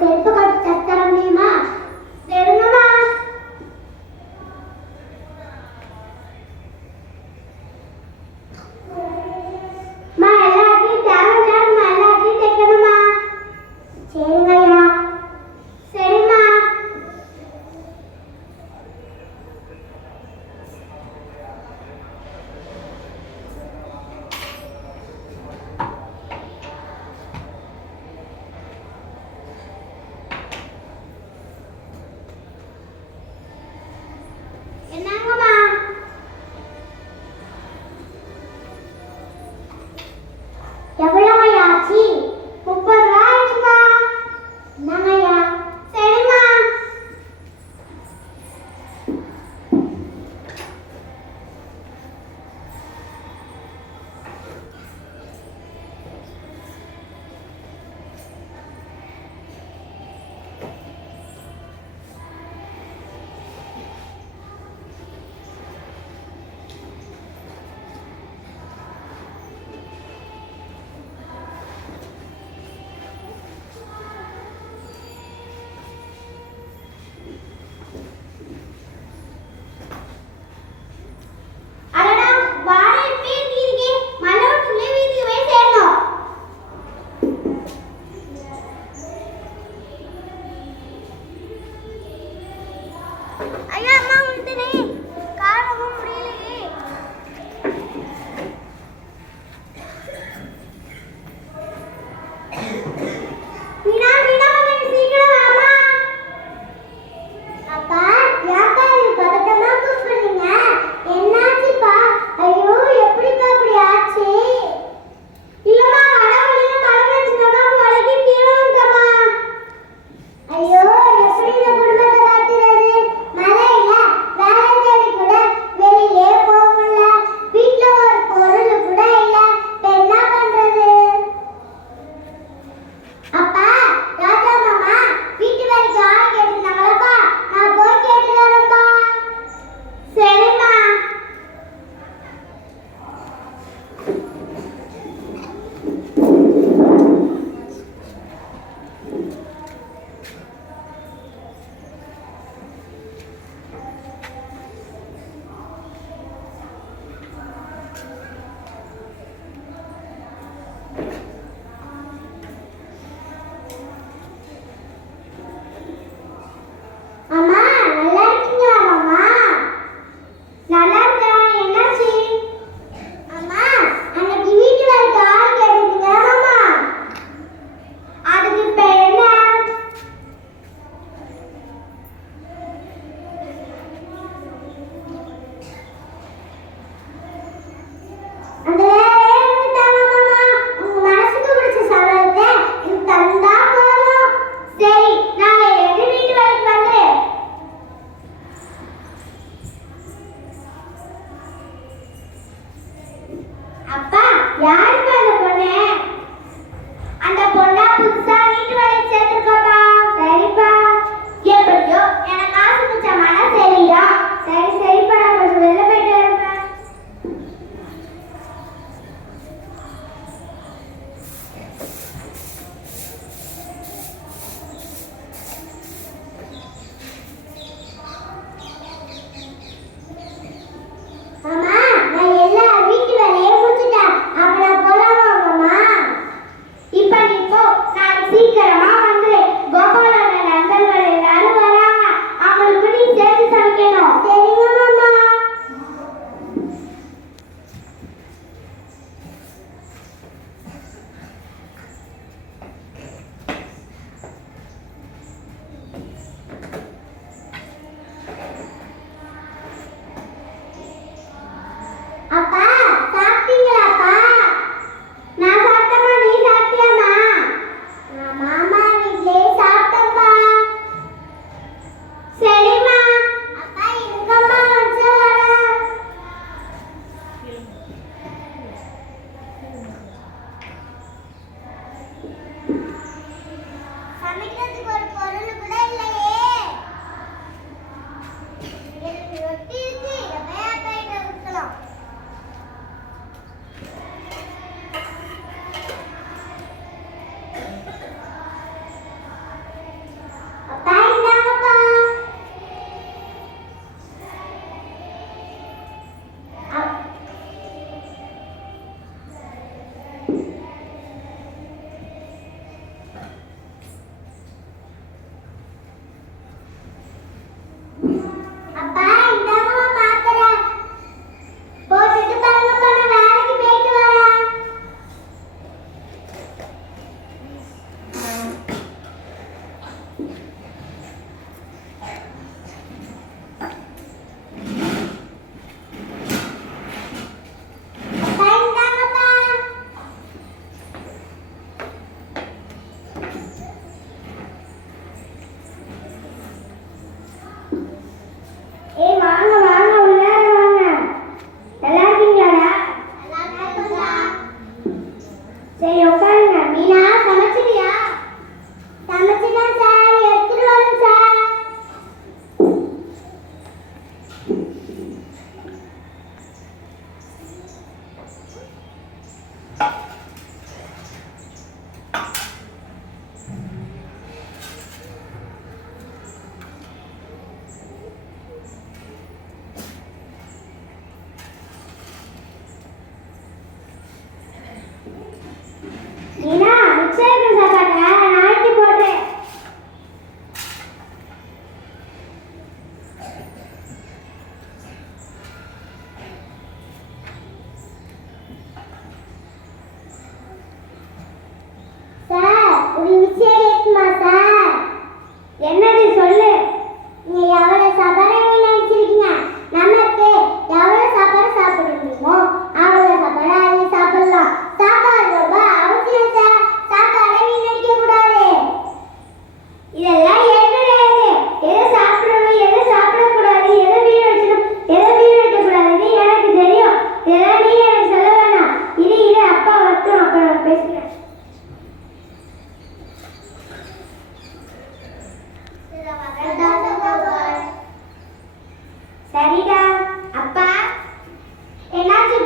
セット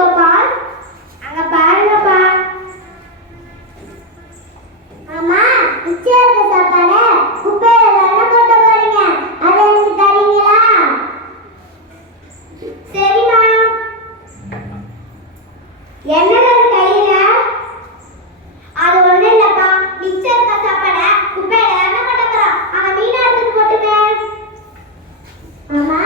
கோபால் பாருங்கப்பா அம்மா மிச்சம் இருக்க சாப்பாடை குப்பையில தானே கொட்ட போறீங்க? அதை எனக்கு என்ன கையில? அது ஒண்ணு இல்லப்பா. மிச்சம் இருக்க சாப்பாடை குப்பையில தானே கொட்ட அவன் மீனா எடுத்துட்டு போட்டுக்க. அம்மா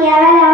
que haga la